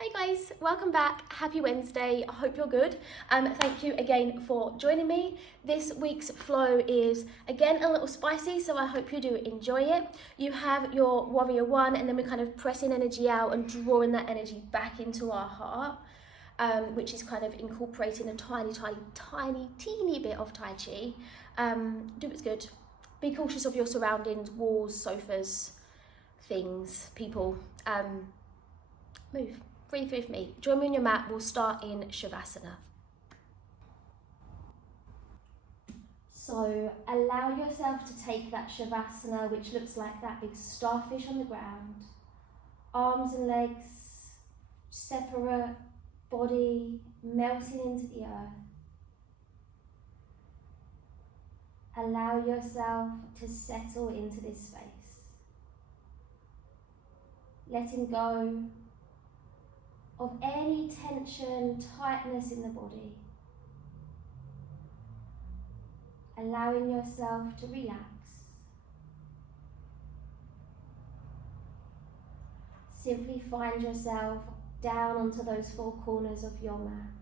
Hey guys, welcome back. Happy Wednesday. I hope you're good. Thank you again for joining me. This week's flow is again a little spicy, so I hope you do enjoy it. You have your warrior one, and then we're kind of pressing energy out and drawing that energy back into our heart, which is kind of incorporating a tiny, teeny bit of Tai Chi. Do what's good. Be cautious of your surroundings, walls, sofas, things, people. Move. Breathe with me. Join me on your mat. We'll start in Shavasana. So allow yourself to take that Shavasana, which looks like that big starfish on the ground. Arms and legs separate, body melting into the earth. Allow yourself to settle into this space. Letting go of any tension, tightness in the body. Allowing yourself to relax. Simply find yourself down onto those four corners of your mat.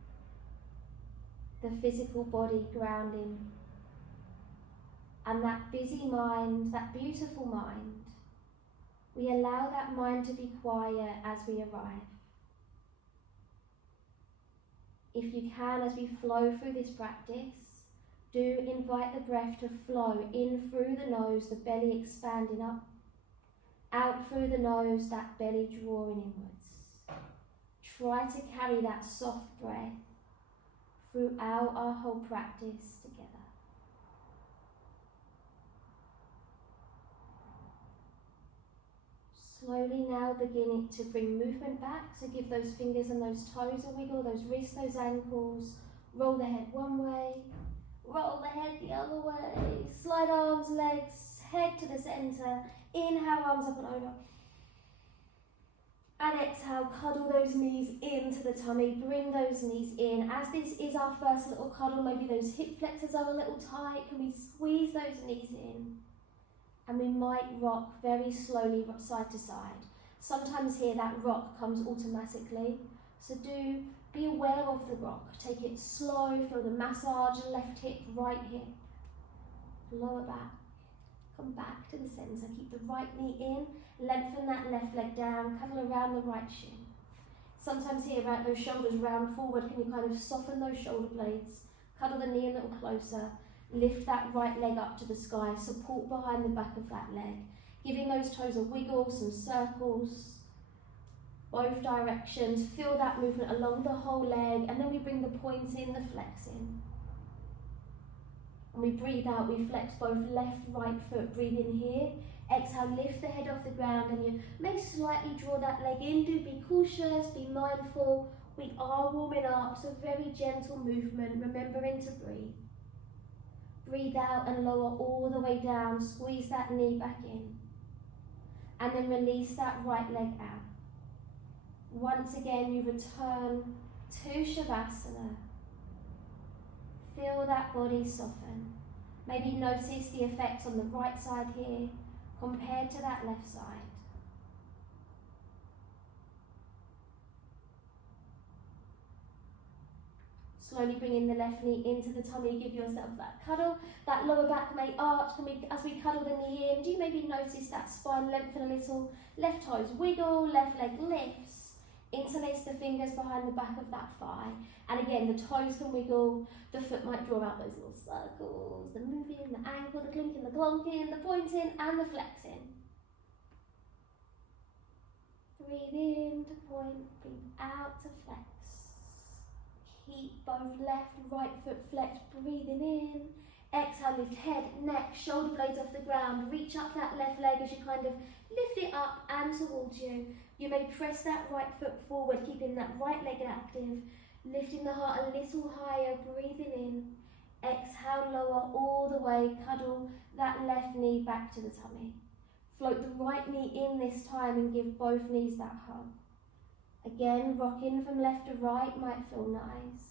The physical body grounding. And that busy mind, that beautiful mind, we allow that mind to be quiet as we arrive. If you can, as we flow through this practice, do invite the breath to flow in through the nose, the belly expanding up, out through the nose, that belly drawing inwards. Try to carry that soft breath throughout our whole practice together. Slowly now beginning to bring movement back, so give those fingers and those toes a wiggle, those wrists, those ankles. Roll the head one way, roll the head the other way. Slide arms, legs, head to the center. Inhale, arms up and over. And exhale, cuddle those knees into the tummy. Bring those knees in. As this is our first little cuddle, maybe those hip flexors are a little tight. Can we squeeze those knees in? And we might rock very slowly side to side. Sometimes here that rock comes automatically. So do be aware of the rock. Take it slow, feel the massage, left hip, right hip. Lower back, come back to the center. Keep the right knee in, lengthen that left leg down, cuddle around the right shin. Sometimes here, right, those shoulders round forward, can you kind of soften those shoulder blades, cuddle the knee a little closer. Lift that right leg up to the sky, support behind the back of that leg. Giving those toes a wiggle, some circles, both directions. Feel that movement along the whole leg, and then we bring the points in, the flex in. And we breathe out, we flex both left, right foot. Breathe in here. Exhale, lift the head off the ground, and you may slightly draw that leg in. Do be cautious, be mindful. We are warming up, so very gentle movement, remembering to breathe. Breathe out and lower all the way down. Squeeze that knee back in. And then release that right leg out. Once again, you return to Shavasana. Feel that body soften. Maybe notice the effects on the right side here compared to that left side. Slowly bringing the left knee into the tummy, give yourself that cuddle. That lower back may arch. As we cuddle the knee in, do you maybe notice that spine lengthen a little? Left toes wiggle, left leg lifts. Interlace the fingers behind the back of that thigh. And again, the toes can wiggle. The foot might draw out those little circles. The moving, the ankle, the clinking, the glonking, the pointing, and the flexing. Breathe in to point, breathe out to flex. Keep both left and right foot flexed, breathing in. Exhale, lift head, neck, shoulder blades off the ground. Reach up that left leg as you kind of lift it up and towards you. You may press that right foot forward, keeping that right leg active. Lifting the heart a little higher, breathing in. Exhale, lower all the way. Cuddle that left knee back to the tummy. Float the right knee in this time and give both knees that hug. Again, rocking from left to right might feel nice.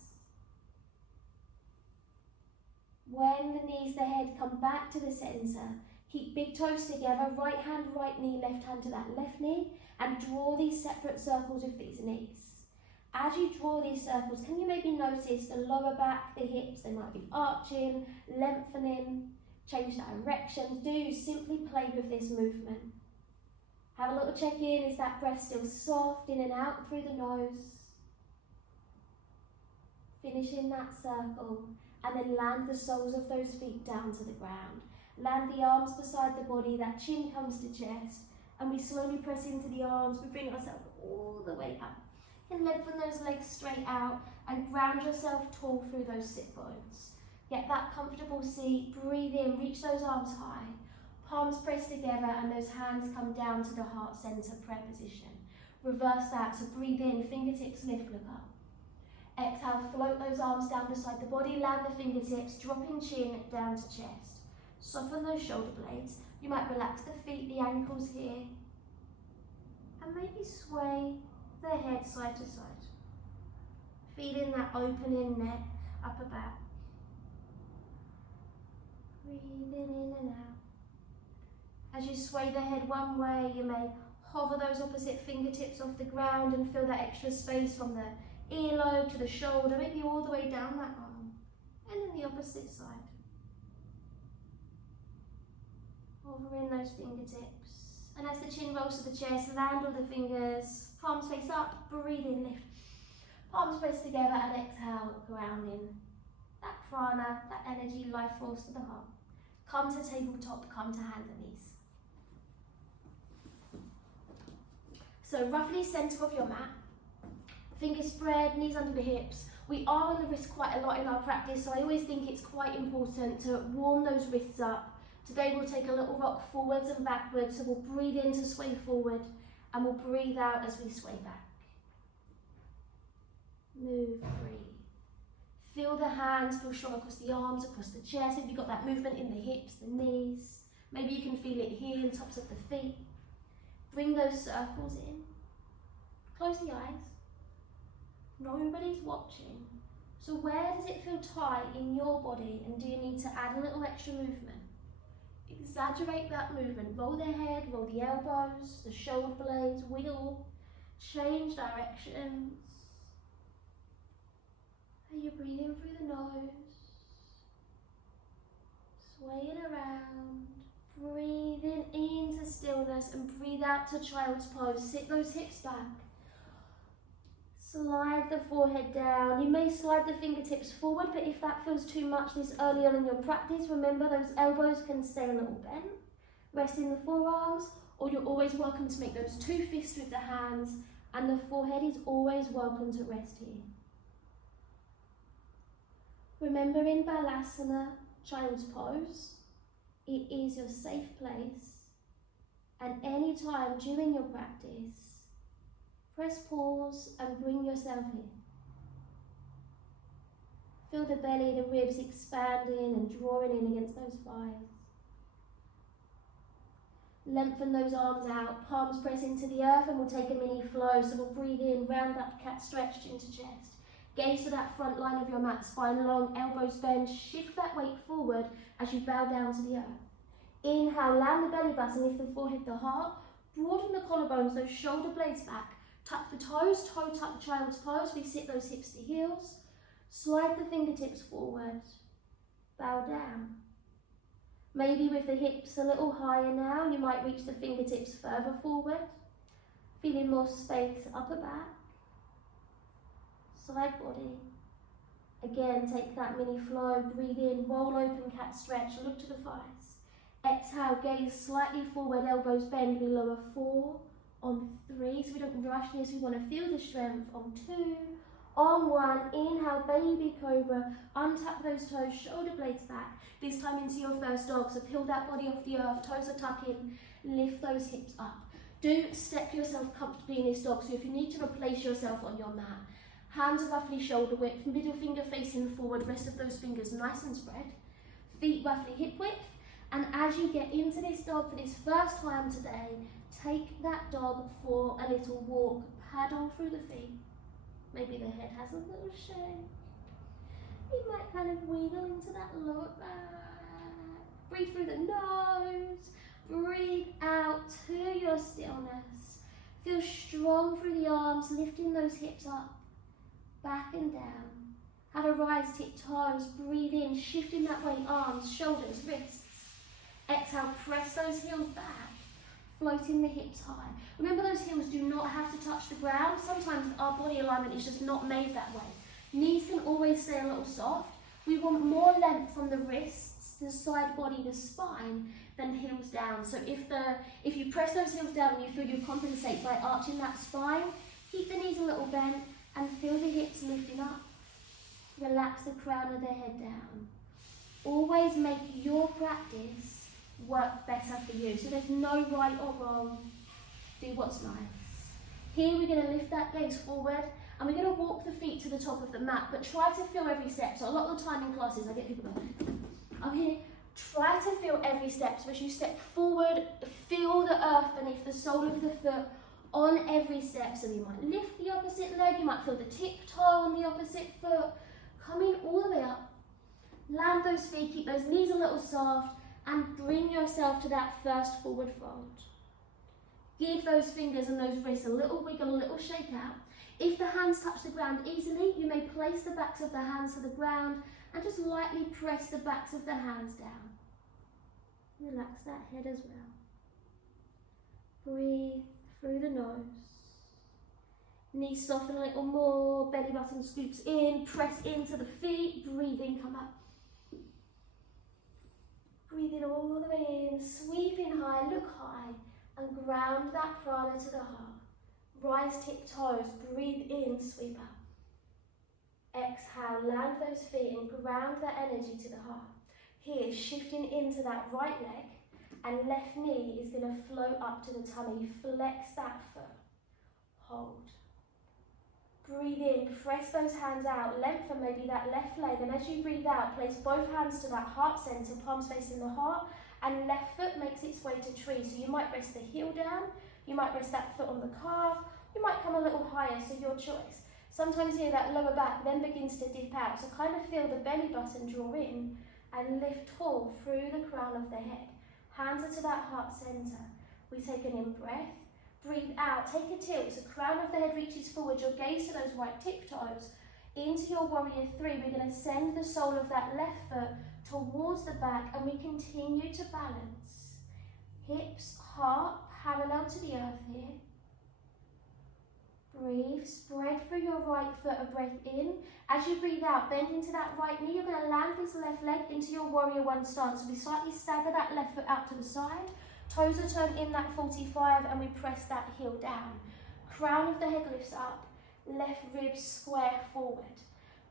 When the knees, the head come back to the center, keep big toes together, right hand, right knee, left hand to that left knee, and draw these separate circles with these knees. As you draw these circles, can you maybe notice the lower back, the hips, they might be arching, lengthening, change directions. Do simply play with this movement. Have a little check-in, is that breath still soft, in and out through the nose? Finish in that circle, and then land the soles of those feet down to the ground. Land the arms beside the body, that chin comes to chest, and we slowly press into the arms. We bring ourselves all the way up. And lengthen those legs straight out and ground yourself tall through those sit bones. Get that comfortable seat, breathe in, reach those arms high. Palms press together and those hands come down to the heart center prayer position. Reverse that, so breathe in, fingertips lift, look up. Exhale, float those arms down beside the body, land the fingertips, dropping chin down to chest. Soften those shoulder blades. You might relax the feet, the ankles here. And maybe sway the head side to side. Feeling that opening neck, upper back. Breathing in and out. As you sway the head one way, you may hover those opposite fingertips off the ground and feel that extra space from the earlobe to the shoulder, maybe all the way down that arm. And then the opposite side. Hovering those fingertips. And as the chin rolls to the chest, land on the fingers, palms face up, breathe in, lift. Palms press together and exhale, grounding. That prana, that energy, life force to the heart. Come to tabletop, come to hands and knees. So roughly centre of your mat. Fingers spread, knees under the hips. We are on the wrist quite a lot in our practice, so I always think it's quite important to warm those wrists up. Today we'll take a little rock forwards and backwards, so we'll breathe in to sway forward and we'll breathe out as we sway back. Move, breathe. Feel the hands, feel strong across the arms, across the chest. If you've got that movement in the hips, the knees, maybe you can feel it here in tops of the feet. Bring those circles in. Close the eyes. Nobody's watching. So where does it feel tight in your body, and do you need to add a little extra movement? Exaggerate that movement. Roll the head, roll the elbows, the shoulder blades, wiggle, change directions. Are you breathing through the nose? Sway it around. Breathing into stillness and breathe out to child's pose. Sit those hips back. Slide the forehead down. You may slide the fingertips forward, but if that feels too much this early on in your practice, remember those elbows can stay a little bent. Rest in the forearms, or you're always welcome to make those two fists with the hands, and the forehead is always welcome to rest here. Remember in Balasana, child's pose, it is your safe place, and any time during your practice, press pause and bring yourself in. Feel the belly, the ribs expanding and drawing in against those thighs. Lengthen those arms out, palms press into the earth, and we'll take a mini flow. So we'll breathe in, round up, cat stretched into chest. Gaze to that front line of your mat, spine long, elbows bend. Shift that weight forward as you bow down to the earth. Inhale, land the belly button, lift the forehead, the heart. Broaden the collarbones, those shoulder blades back. Tuck the toes, toe tuck child's pose. We sit those hips to heels. Slide the fingertips forward. Bow down. Maybe with the hips a little higher now, you might reach the fingertips further forward. Feeling more space, upper back. Side body. Again, take that mini flow. Breathe in, roll open, cat stretch. Look to the thighs. Exhale, gaze slightly forward, elbows bend. We lower 4. On 3, so we don't rush this, we want to feel the strength. On 2, on 1, inhale, baby cobra, untuck those toes, shoulder blades back, this time into your first dog, so peel that body off the earth, toes are tucking, lift those hips up. Do step yourself comfortably in this dog, so if you need to replace yourself on your mat, hands are roughly shoulder width, middle finger facing forward, rest of those fingers nice and spread, feet roughly hip width, and as you get into this dog for this first time today, take that dog for a little walk, paddle through the feet. Maybe the head has a little shake. You might kind of wiggle into that lower back. Breathe through the nose. Breathe out to your stillness. Feel strong through the arms, lifting those hips up. back and down. Have a rise, tip toes, breathe in, shifting that weight, arms, shoulders, wrists. Exhale, press those heels back, floating the hips high. Remember, those heels do not have to touch the ground. Sometimes our body alignment is just not made that way. Knees can always stay a little soft. We want more length from the wrists, the side body, the spine, than heels down. So if you press those heels down and you feel you compensate by arching that spine, keep the knees a little bent and feel the hips lifting up. Relax the crown of the head down. Always make your practice work better for you. So there's no right or wrong. Do what's nice. Here we're going to lift that gaze forward and we're going to walk the feet to the top of the mat, but try to feel every step. So a lot of the time in classes I get people going, I'm here. Try to feel every step. So as you step forward, feel the earth beneath the sole of the foot on every step. So you might lift the opposite leg, you might feel the tip toe on the opposite foot. Coming all the way up. Land those feet, keep those knees a little soft, and bring yourself to that first forward fold. Give those fingers and those wrists a little wiggle, a little shake out. If the hands touch the ground easily, you may place the backs of the hands to the ground and just lightly press the backs of the hands down. Relax that head as well. Breathe through the nose. Knees soften a little more, belly button scoops in, press into the feet, breathe in, come up. Breathe in all the way in, sweeping high, look high, and ground that prana to the heart. Rise, tip toes, breathe in, sweep up. Exhale, land those feet and ground that energy to the heart. Here, shifting into that right leg, and left knee is going to float up to the tummy. Flex that foot. Hold. Breathe in, press those hands out, lengthen maybe that left leg, and as you breathe out, place both hands to that heart center, palms facing the heart, and left foot makes its way to tree. So you might rest the heel down, you might rest that foot on the calf, you might come a little higher, so your choice. Sometimes here that lower back then begins to dip out, so kind of feel the belly button draw in, and lift tall through the crown of the head. Hands are to that heart center. We take an in breath. Breathe out, take a tilt, so crown of the head reaches forward, your gaze to those right tiptoes. Into your warrior three, we're going to send the sole of that left foot towards the back and we continue to balance. Hips, heart, parallel to the earth here. Breathe, spread through your right foot, a breath in. As you breathe out, bend into that right knee, you're going to land this left leg into your warrior one stance. So we slightly stagger that left foot out to the side. Toes are turned in that 45 and we press that heel down. Crown of the head lifts up, left ribs square forward.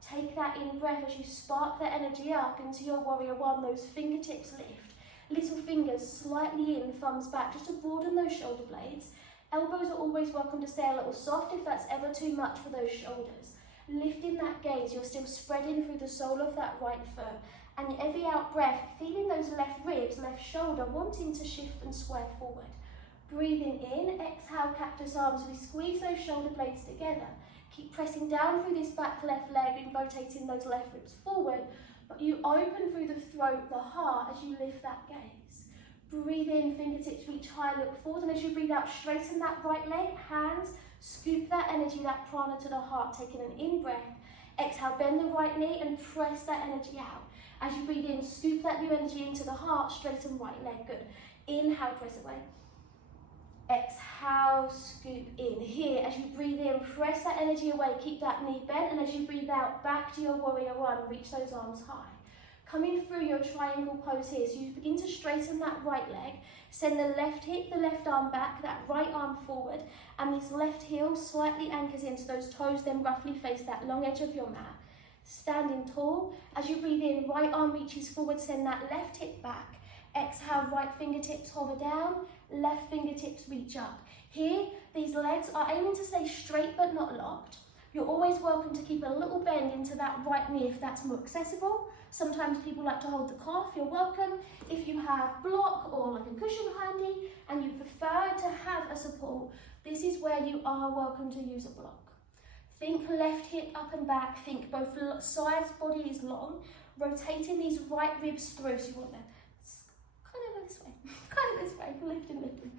Take that in breath as you spark the energy up into your warrior one, those fingertips lift. Little fingers slightly in, thumbs back, just to broaden those shoulder blades. Elbows are always welcome to stay a little soft if that's ever too much for those shoulders. Lifting that gaze, you're still spreading through the sole of that right foot. And every out breath, feeling those left ribs, left shoulder, wanting to shift and square forward. Breathing in, exhale, cactus arms. We squeeze those shoulder blades together. Keep pressing down through this back left leg and rotating those left ribs forward. But you open through the throat, the heart, as you lift that gaze. Breathe in, fingertips reach high, look forward. And as you breathe out, straighten that right leg, hands, scoop that energy, that prana to the heart, taking an in breath. Exhale, bend the right knee and press that energy out. As you breathe in, scoop that new energy into the heart, straighten right leg, good. Inhale, press away. Exhale, scoop in. Here, as you breathe in, press that energy away, keep that knee bent, and as you breathe out, back to your warrior one, reach those arms high. Coming through your triangle pose here, so you begin to straighten that right leg, send the left hip, the left arm back, that right arm forward, and this left heel slightly anchors into those toes, then roughly face that long edge of your mat. Standing tall, as you breathe in, right arm reaches forward, send that left hip back. Exhale, right fingertips hover down, left fingertips reach up. Here, these legs are aiming to stay straight but not locked. You're always welcome to keep a little bend into that right knee if that's more accessible. Sometimes people like to hold the calf, you're welcome. If you have block or like a cushion handy and you prefer to have a support, this is where you are welcome to use a block. Think left hip up and back, think both sides, body is long, rotating these right ribs through, so you want that kind of this way, lifting.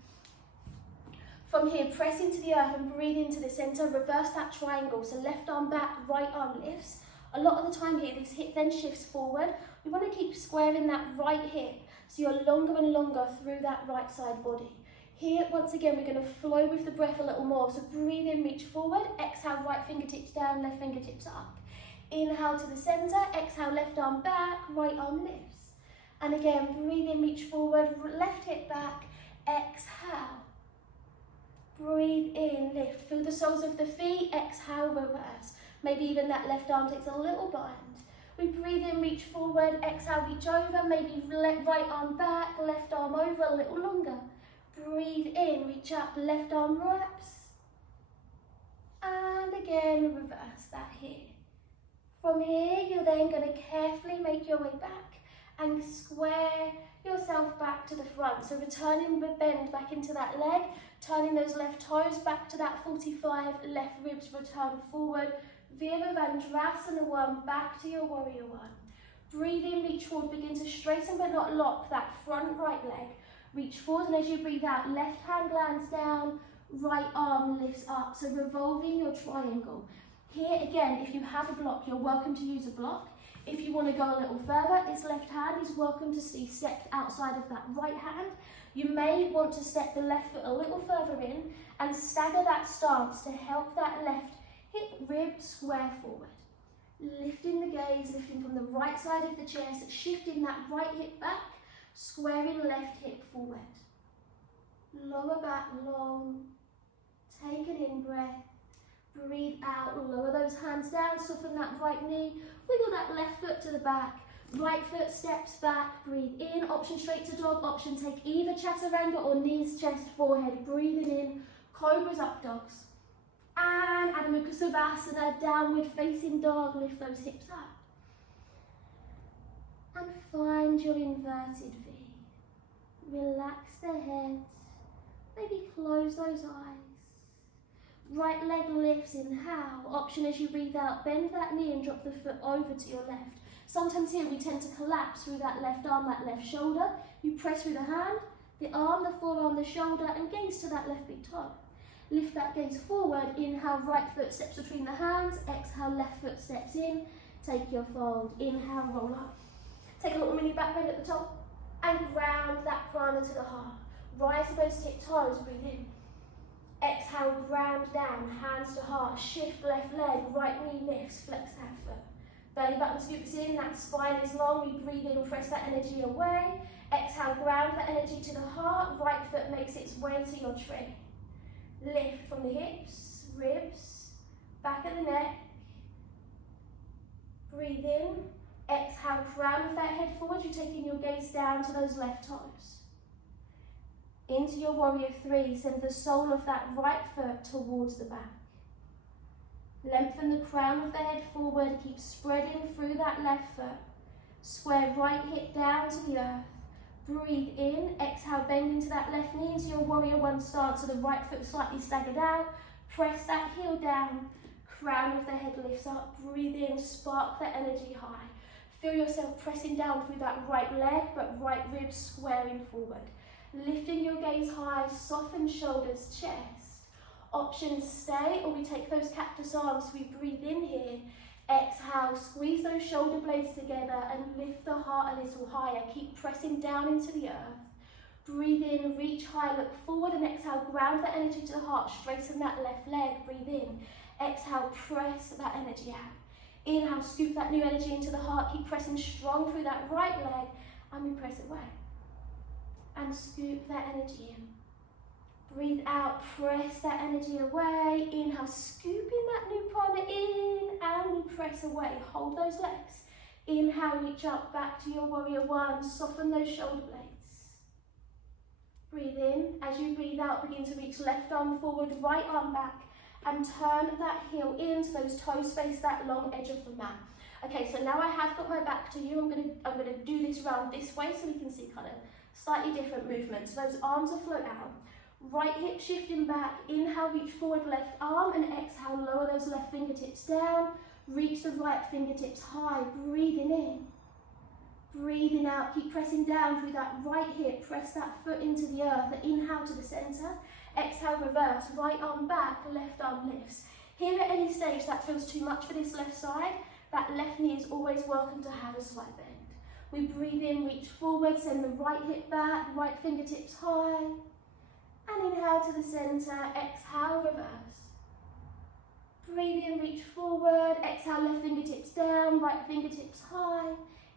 From here, press into the earth and breathe into the center. Reverse that triangle. So left arm back, right arm lifts. A lot of the time here, this hip then shifts forward. We want to keep squaring that right hip so you're longer and longer through that right side body. Here, once again, we're going to flow with the breath a little more. So breathe in, reach forward. Exhale, right fingertips down, left fingertips up. Inhale to the center. Exhale, left arm back, right arm lifts. And again, breathe in, reach forward, left hip back. Exhale. Breathe in, lift. Feel the soles of the feet. Exhale, reverse. Maybe even that left arm takes a little bind. We breathe in, reach forward. Exhale, reach over. Maybe right arm back, left arm over a little longer. Breathe in, reach up, left arm wraps. And again, reverse that here. From here, you're then going to carefully make your way back and square yourself back to the front. So returning the bend back into that leg, turning those left toes back to that 45, left ribs return forward. Virabhadrasana 1, back to your warrior 1. Breathe in, reach forward, begin to straighten but not lock that front right leg. Reach forward, and as you breathe out, left hand lands down, right arm lifts up. So revolving your triangle. Here again, if you have a block, you're welcome to use a block. If you want to go a little further, this left hand is welcome to be stepped outside of that right hand. You may want to step the left foot a little further in and stagger that stance to help that left hip rib square forward. Lifting the gaze, lifting from the right side of the chest, shifting that right hip back, squaring left hip forward. Lower back long, take an in-breath. Breathe out, lower those hands down, soften that right knee, wiggle that left foot to the back, right foot steps back, breathe in, option straight to dog, option take either chaturanga or knees, chest, forehead, breathing in, cobras up dogs, and Adho Mukha Savasana, downward facing dog, lift those hips up, and find your inverted V, relax the head, maybe close those eyes. Right leg lifts, inhale. Option as you breathe out, bend that knee and drop the foot over to your left. Sometimes here we tend to collapse through that left arm, that left shoulder. You press through the hand, the arm, the forearm, the shoulder, and gaze to that left big toe. Lift that gaze forward, inhale, right foot steps between the hands, exhale, left foot steps in, take your fold, inhale, roll up. Take a little mini back bend at the top, and ground that prana to the heart. Rise to those tip toes, breathe in. Exhale, ground down, hands to heart, shift left leg, right knee lifts, flex that foot. Belly button scoops in, that spine is long, we breathe in, press that energy away. Exhale, ground that energy to the heart, right foot makes its way to your tree. Lift from the hips, ribs, back of the neck. Breathe in, exhale, crown of that head forward, you're taking your gaze down to those left toes. Into your warrior 3, send the sole of that right foot towards the back. Lengthen the crown of the head forward, keep spreading through that left foot. Square right hip down to the earth. Breathe in, exhale, bend into that left knee into your warrior 1 stance, so the right foot slightly staggered out. Press that heel down, crown of the head lifts up. Breathe in, spark that energy high. Feel yourself pressing down through that right leg, but right rib squaring forward. Lifting your gaze high, soften shoulders, chest. Options stay, or we take those cactus arms, we breathe in here. Exhale, squeeze those shoulder blades together and lift the heart a little higher. Keep pressing down into the earth. Breathe in, reach high, look forward, and exhale, ground that energy to the heart, straighten that left leg, breathe in. Exhale, press that energy out. Inhale, scoop that new energy into the heart, keep pressing strong through that right leg, and we press away. And scoop that energy in. Breathe out, press that energy away. Inhale, scooping that new prana in, and we press away. Hold those legs. Inhale, reach up, back to your warrior 1. Soften those shoulder blades. Breathe in. As you breathe out, begin to reach left arm forward, right arm back, and turn that heel into those toes face that long edge of the mat. Okay, so now I have got my back to you. I'm gonna do this round this way so we can see kind of slightly different movements. So those arms are float out. Right hip shifting back. Inhale, reach forward, left arm, and exhale, lower those left fingertips down. Reach the right fingertips high. Breathing in. Breathing out. Keep pressing down through that right hip. Press that foot into the earth. Inhale to the center. Exhale, reverse, right arm back, left arm lifts. Here at any stage that feels too much for this left side, that left knee is always welcome to have a slight bend. We breathe in, reach forward, send the right hip back, right fingertips high. And inhale to the centre, exhale, reverse. Breathe in, reach forward, exhale, left fingertips down, right fingertips high.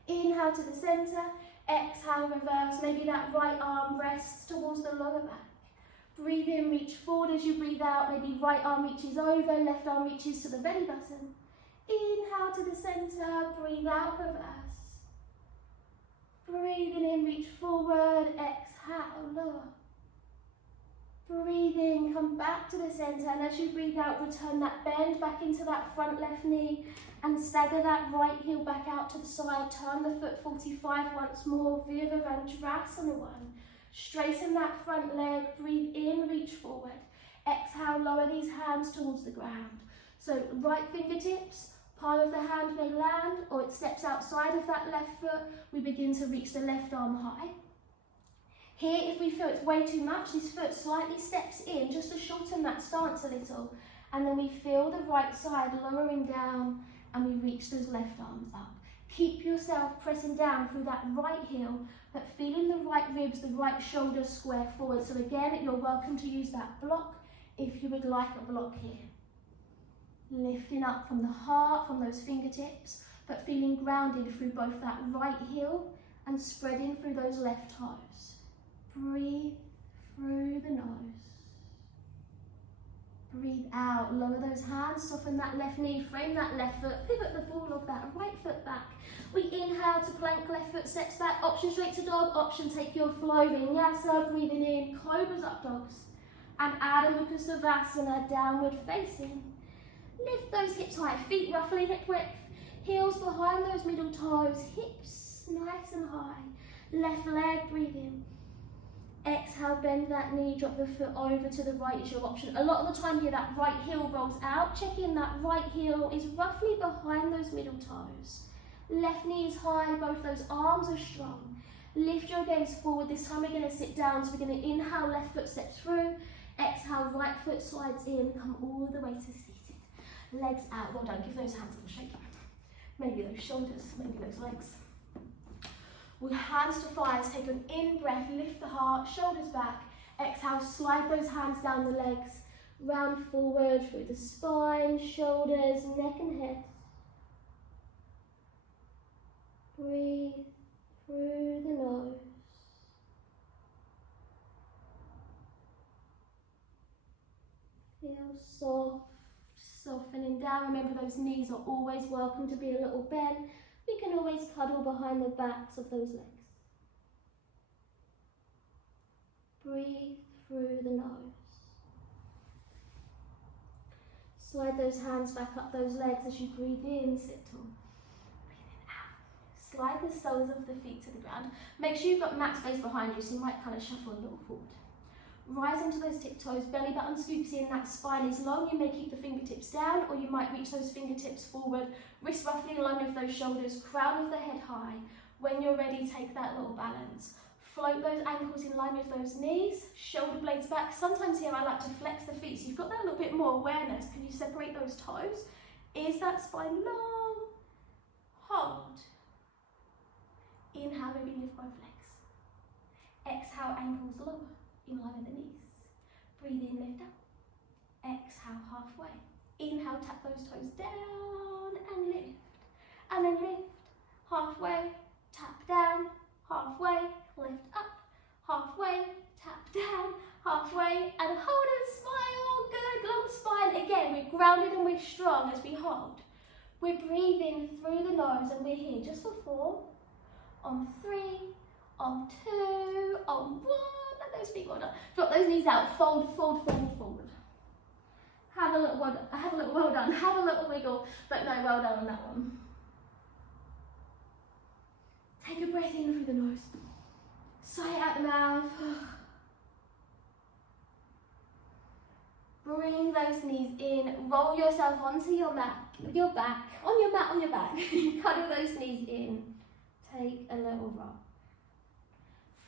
Inhale to the centre, exhale, reverse. Maybe that right arm rests towards the lower back. Breathe in, reach forward as you breathe out. Maybe right arm reaches over, left arm reaches to the belly button. Inhale to the centre, breathe out, reverse. Breathing in, reach forward, exhale, lower. Breathe in, come back to the centre, and as you breathe out, return that bend back into that front left knee and stagger that right heel back out to the side. Turn the foot 45 once more, Virabhadrasana 1. Straighten that front leg, breathe in, reach forward. Exhale, lower these hands towards the ground. So right fingertips, palm of the hand may land or it steps outside of that left foot. We begin to reach the left arm high. Here, if we feel it's way too much, this foot slightly steps in just to shorten that stance a little. And then we feel the right side lowering down and we reach those left arms up. Keep yourself pressing down through that right heel, but feeling the right ribs, the right shoulders square forward. So again, you're welcome to use that block if you would like a block here. Lifting up from the heart, from those fingertips, but feeling grounded through both that right heel and spreading through those left toes. Breathe through the nose. Breathe out, lower those hands, soften that left knee, frame that left foot, pivot the ball of that right foot back. We inhale to plank, left foot steps back, option straight to dog, option take your flow, Vinyasa, breathing in, cobras up dogs. And Adho Mukha Savasana, downward facing. Lift those hips high, feet roughly hip width, heels behind those middle toes, hips nice and high. Left leg, breathe in. Exhale, bend that knee, drop the foot over to the right is your option. A lot of the time here, that right heel rolls out. Check in, that right heel is roughly behind those middle toes. Left knee is high, both those arms are strong. Lift your gaze forward. This time we're going to sit down, so we're going to inhale, left foot steps through. Exhale, right foot slides in, come all the way to seated. Legs out, well done, give those hands a shake. Maybe those shoulders, maybe those legs. With hands to thighs, take an in breath, lift the heart, shoulders back. Exhale, slide those hands down the legs, round forward through the spine, shoulders, neck and head. Breathe through the nose. Feel soft, softening down. Remember, those knees are always welcome to be a little bent. We can always cuddle behind the backs of those legs. Breathe through the nose. Slide those hands back up those legs as you breathe in, sit tall. Breathing out. Slide the soles of the feet to the ground. Make sure you've got mat space behind you, so you might kind of shuffle a little forward. Rise onto those tiptoes, belly button scoops in, that spine is long. You may keep the fingertips down, or you might reach those fingertips forward, wrists roughly in line with those shoulders, crown of the head high. When you're ready, take that little balance. Float those ankles in line with those knees, shoulder blades back. Sometimes here I like to flex the feet, so you've got that little bit more awareness. Can you separate those toes? Is that spine long? Hold. Inhale, maybe lift both legs. Exhale, ankles lower, in line with the knees. Breathe in, lift up. Exhale, halfway. Inhale, tap those toes down and lift. And then lift, halfway, tap down, halfway, lift up, halfway, tap down, halfway, and hold and smile. Good, long spine. Again, we're grounded and we're strong as we hold. We're breathing through the nose and we're here just for 4, on 3, on 2, on 1. Let those feet well done. Drop those knees out, fold, fold, fold, forward. Have a little well done, have a little well done, have a little wiggle, but no, well done on that one. Take a breath in through the nose. Sigh out the mouth. Bring those knees in. Roll yourself onto your mat, on your back. Cuddle those knees in. Take a little rock.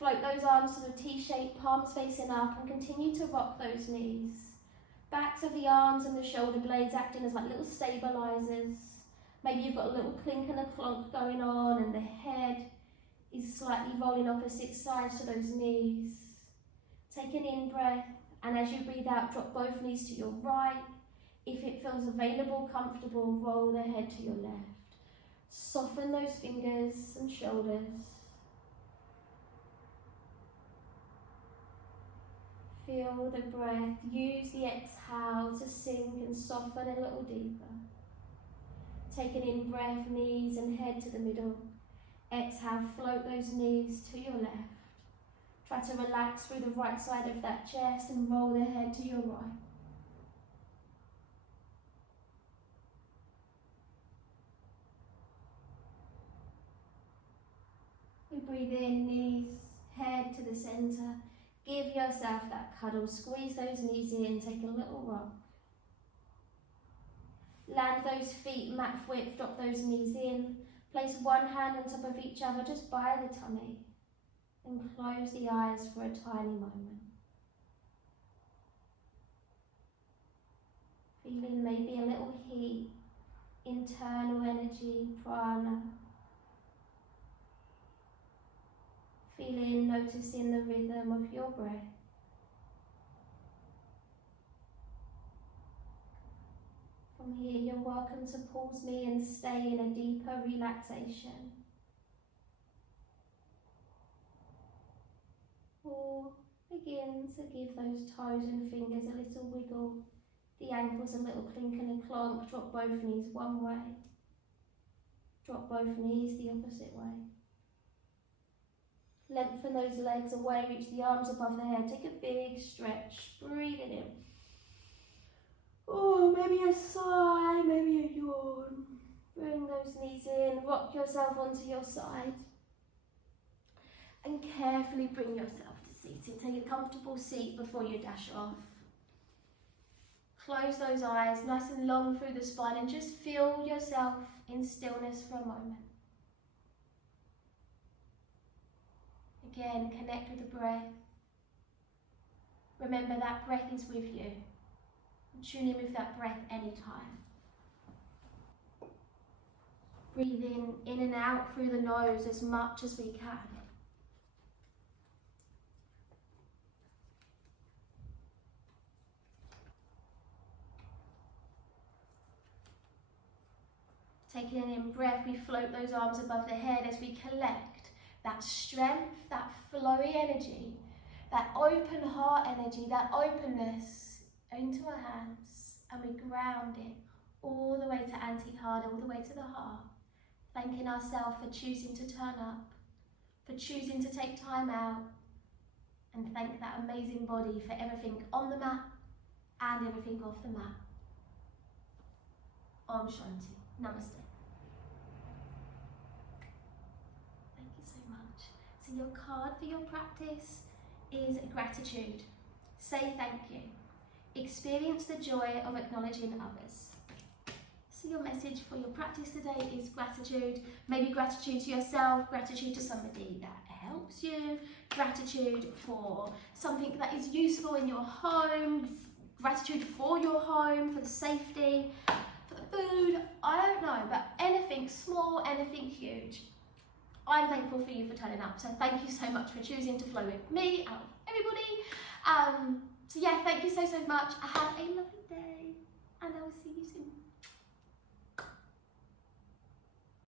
Float those arms to a T-shape, palms facing up, and continue to rock those knees. Backs of the arms and the shoulder blades acting as like little stabilizers. Maybe you've got a little clink and a clonk going on, and the head is slightly rolling opposite sides to those knees. Take an in-breath, and as you breathe out, drop both knees to your right. If it feels available, comfortable, roll the head to your left. Soften those fingers and shoulders. Feel the breath. Use the exhale to sink and soften a little deeper. Take an in-breath, knees and head to the middle. Exhale, float those knees to your left. Try to relax through the right side of that chest and roll the head to your right. We breathe in, knees, head to the center. Give yourself that cuddle. Squeeze those knees in, take a little rock. Land those feet mat width, drop those knees in. Place one hand on top of each other just by the tummy. And close the eyes for a tiny moment. Feeling maybe a little heat, internal energy, prana. Feeling, noticing the rhythm of your breath. From here, you're welcome to pause me and stay in a deeper relaxation. Or begin to give those toes and fingers a little wiggle, the ankles a little clink and a clonk. Drop both knees one way. Drop both knees the opposite way. Lengthen those legs away, reach the arms above the head. Take a big stretch, breathe it in. Oh, maybe a sigh, maybe a yawn. Bring those knees in, rock yourself onto your side. And carefully bring yourself to seated. Take a comfortable seat before you dash off. Close those eyes, nice and long through the spine, and just feel yourself in stillness for a moment. Again, connect with the breath. Remember that breath is with you. Tune in with that breath anytime. Breathe in and out through the nose as much as we can. Taking an in breath, we float those arms above the head as we collect that strength, that flowy energy, that open heart energy, that openness into our hands, and we ground it all the way to anti-heart, all the way to the heart, thanking ourselves for choosing to turn up, for choosing to take time out, and thank that amazing body for everything on the mat and everything off the mat. Om Shanti. Namaste. Thank you so much. So your card for your practice is gratitude. Say thank you. Experience the joy of acknowledging others. So your message for your practice today is gratitude. Maybe gratitude to yourself, gratitude to somebody that helps you, gratitude for something that is useful in your home, gratitude for your home, for the safety, for the food, I don't know, but anything small, anything huge. I'm thankful for you for turning up, so thank you so much for choosing to flow with me, out of everybody. So yeah, thank you so much. Have a lovely day, and I will see you soon.